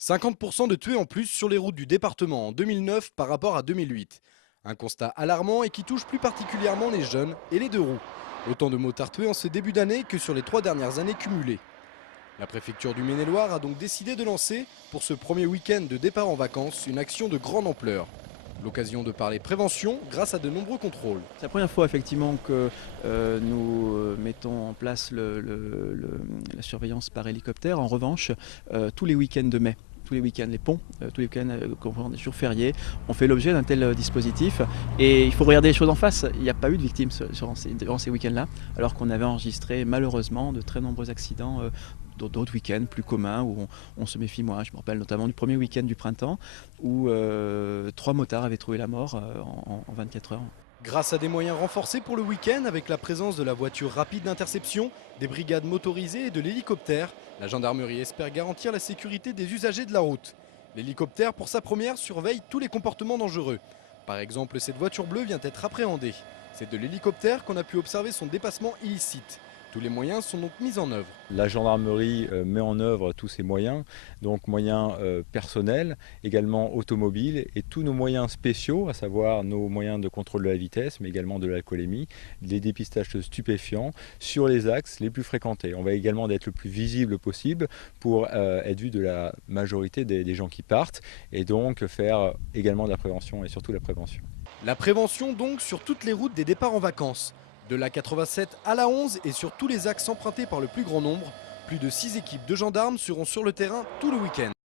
50% de tués en plus sur les routes du département en 2009 par rapport à 2008. Un constat alarmant et qui touche plus particulièrement les jeunes et les deux roues. Autant de motards tués en ce début d'année que sur les 3 dernières années cumulées. La préfecture du Maine-et-Loire a donc décidé de lancer, pour ce premier week-end de départ en vacances, une action de grande ampleur. L'occasion de parler prévention grâce à de nombreux contrôles. C'est la première fois effectivement que nous mettons en place la surveillance par hélicoptère. En revanche, tous les week-ends de mai, tous les week-ends, les ponts, tous les week-ends, des jours fériés, ont fait l'objet d'un tel dispositif. Et il faut regarder les choses en face. Il n'y a pas eu de victimes durant ces week-ends-là, alors qu'on avait enregistré malheureusement de très nombreux accidents d'autres week-ends plus communs où on se méfie moins. Je me rappelle notamment du premier week-end du printemps où 3 motards avaient trouvé la mort en 24 heures. Grâce à des moyens renforcés pour le week-end, avec la présence de la voiture rapide d'interception, des brigades motorisées et de l'hélicoptère, la gendarmerie espère garantir la sécurité des usagers de la route. L'hélicoptère, pour sa première, surveille tous les comportements dangereux. Par exemple, cette voiture bleue vient d'être appréhendée. C'est de l'hélicoptère qu'on a pu observer son dépassement illicite. Tous les moyens sont donc mis en œuvre. La gendarmerie met en œuvre tous ces moyens, donc moyens personnels, également automobiles, et tous nos moyens spéciaux, à savoir nos moyens de contrôle de la vitesse, mais également de l'alcoolémie, les dépistages de stupéfiants sur les axes les plus fréquentés. On va également être le plus visible possible pour être vu de la majorité des gens qui partent, et donc faire également de la prévention et surtout la prévention. La prévention donc sur toutes les routes des départs en vacances. De la 87 à la 11 et sur tous les axes empruntés par le plus grand nombre, plus de 6 équipes de gendarmes seront sur le terrain tout le week-end.